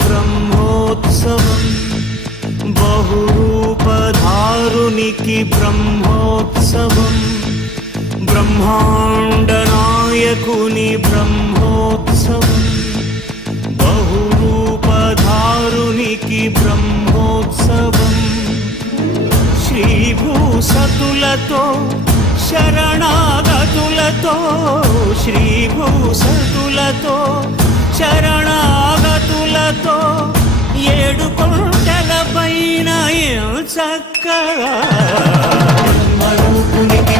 బ్రహ్మోత్సవం బహురూపధారునికి బ్రహ్మోత్సవం బ్రహ్మాండ నాయకుని బ్రహ్మోత్సవం బహురూపధారునికి బ్రహ్మోత్సవం శ్రీభూసతులతో శరణాగతులతో శ్రీభూసతులతో శరణాగతులతో ఏడు కొండల పైన చక్కగా బ్రహ్మరూపునికి